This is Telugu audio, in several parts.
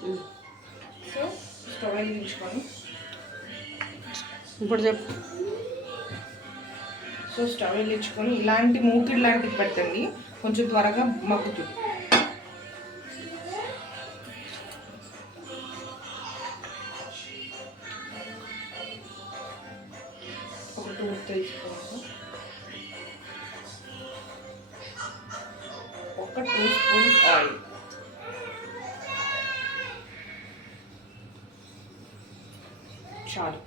సో స్టవ్ వెలిగించుకొని ఇప్పుడు చెప్పు. సో స్టవ్ వెలిగించుకొని ఇలాంటి మూకిడ్ లాంటివి పెట్టండి, కొంచెం త్వరగా మగ్గుతుంది. ఒక 2 స్పూన్స్, ఒక 2 స్పూన్స్ ఆయిల్, చాలు.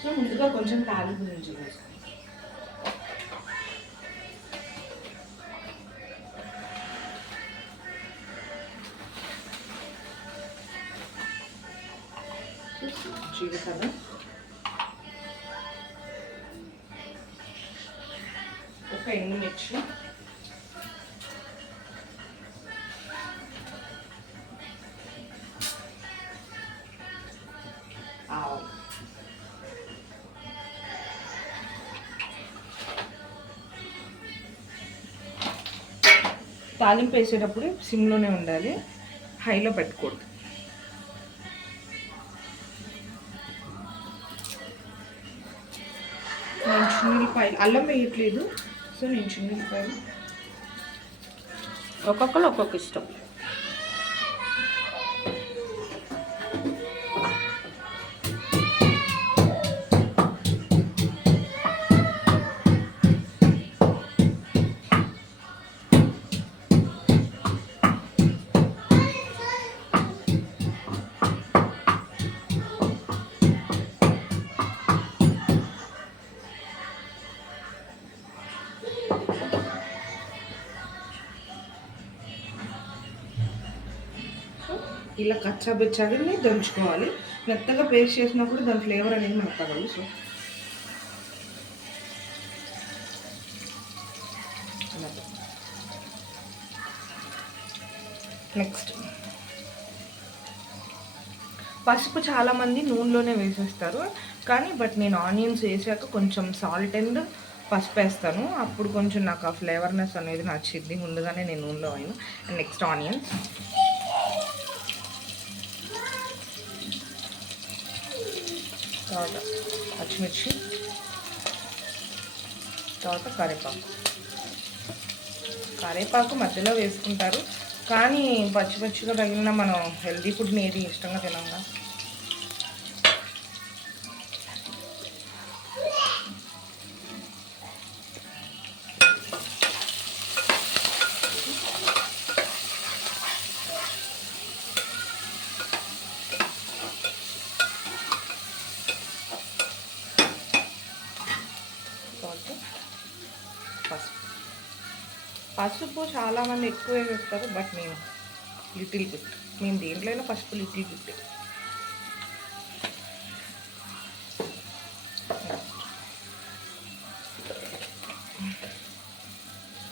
సో ముందుగా కొంచెం తాలింపు నుంచి వేసుకోండి. జీలకర్ర, ఒక ఎండుమిర్చి, ఆవాలు, తాలింపు వేసేటప్పుడు సిమ్లోనే ఉండాలి, హైలో పెట్టుకోవద్దు. నేను చున్నులపాయలు, అల్లం వేయట్లేదు, సో నేను చున్నులపాయలు ఒక్కొక్కరు ఒక్కొక్క ఇష్టం. ఇలా కచ్చాబెచ్చాగని దంచుకోవాలి. మెత్తగా పేస్ట్ చేసినప్పుడు దాని ఫ్లేవర్ అనేది మనకు తగలదు. సో నెక్స్ట్ పసుపు చాలామంది నూనెలోనే వేసేస్తారు, కానీ నేను ఆనియన్స్ వేసాక కొంచెం సాల్ట్ అండ్ పసుపు వేస్తాను, అప్పుడు కొంచెం నాకు ఆ ఫ్లేవర్నెస్ అనేది నచ్చింది. ముందుగానే నేను నూనెలో అయినా. అండ్ నెక్స్ట్ ఆనియన్స్, తర్వాత పచ్చిమిర్చి, తర్వాత కరివేపాకు మధ్యలో వేసుకుంటారు, కానీ పచ్చిగా తగిలిన మనం హెల్దీ ఫుడ్ని ఏది ఇష్టంగా తినంగా. పసుపు చాలామంది ఎక్కువ వేస్తారు, బట్ నేను లిటిల్ బిట్, మేము దేంట్లో పసుపు లిటిల్ బిట్.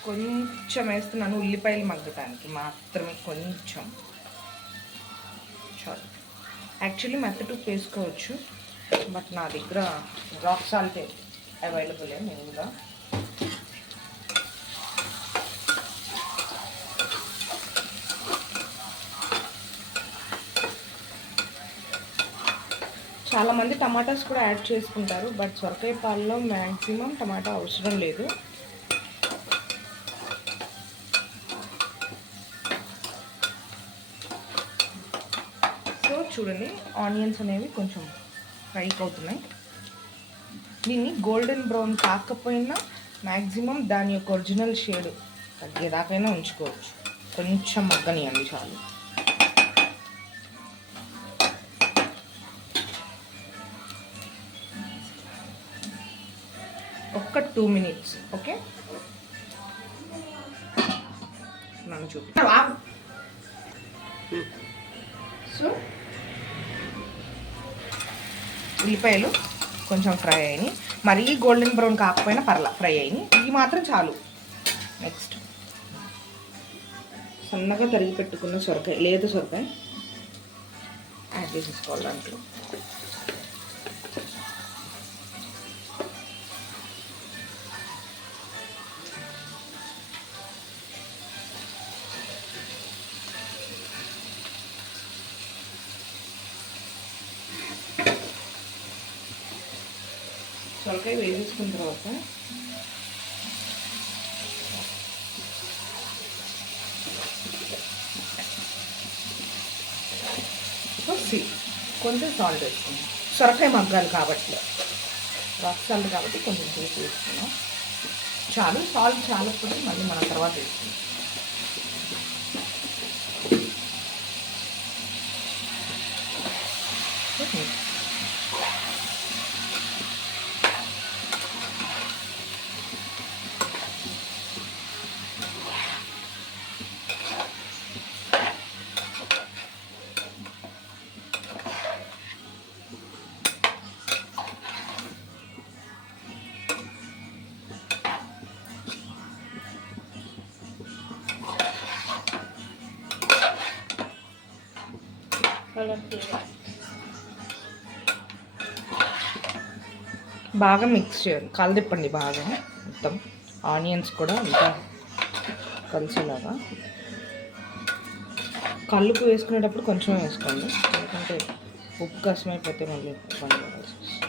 కొంచెం వేస్తున్నాను ఉల్లిపాయలు మగ్గటానికి మాత్రమే, కొంచెం చాలు. యాక్చువల్లీ మెత్తటి ఉప్పు వేసుకోవచ్చు, బట్ నా దగ్గర రాక్ సాల్ట్ అవైలబుల్ మెయిన్గా. చాలామంది టమాటాస్ కూడా యాడ్ చేసుకుంటారు, బట్ సొరకాయ పాలలో మ్యాక్సిమం టమాటా అవసరం లేదు. సో చూడండి, ఆనియన్స్ అనేవి కొంచెం ఫ్రై అవుతున్నాయి. దీన్ని గోల్డెన్ బ్రౌన్ కాకపోయినా మ్యాక్సిమం దాని యొక్క ఒరిజినల్ షేడ్ తగ్గేదాకైనా ఉంచుకోవచ్చు, కొంచెం మగ్గనియండి చాలు. ఒక్క 2 minutes, ఓకే. నన్ను చూపి. సో ఉల్లిపాయలు కొంచెం ఫ్రై అయినాయి, మరీ గోల్డెన్ బ్రౌన్ కాకపోయినా పర్లా, ఫ్రై అయినాయి, ఇవి మాత్రం చాలు. నెక్స్ట్ సన్నగా తరిగి పెట్టుకున్న సొరకాయ, లేదు సొరకాయ యాడ్ చేసేసుకోవాలి దాంట్లో. సొరకాయ వేసేసుకున్న తర్వాత కొంచెం సాల్ట్ వేసుకున్నాం, సొరకాయ మగ్గాలి కాబట్టి, రాక్ సాల్ట్ కాబట్టి కొంచెం సేపు వేసుకున్నాం చాలు. సాల్ట్ చాలకపోతే మళ్ళీ మన తర్వాత వేసుకున్నాం. బాగా మిక్స్ చేయాలి, కలదిప్పండి బాగా మొత్తం, ఆనియన్స్ కూడా అంతా కలిసేలాగా. కల్లుపు వేసుకునేటప్పుడు కొంచెం వేసుకోండి, ఎందుకంటే ఉప్పు కష్టమైపోతే మళ్ళీ ఇబ్బంది పడాల్సి వస్తుంది.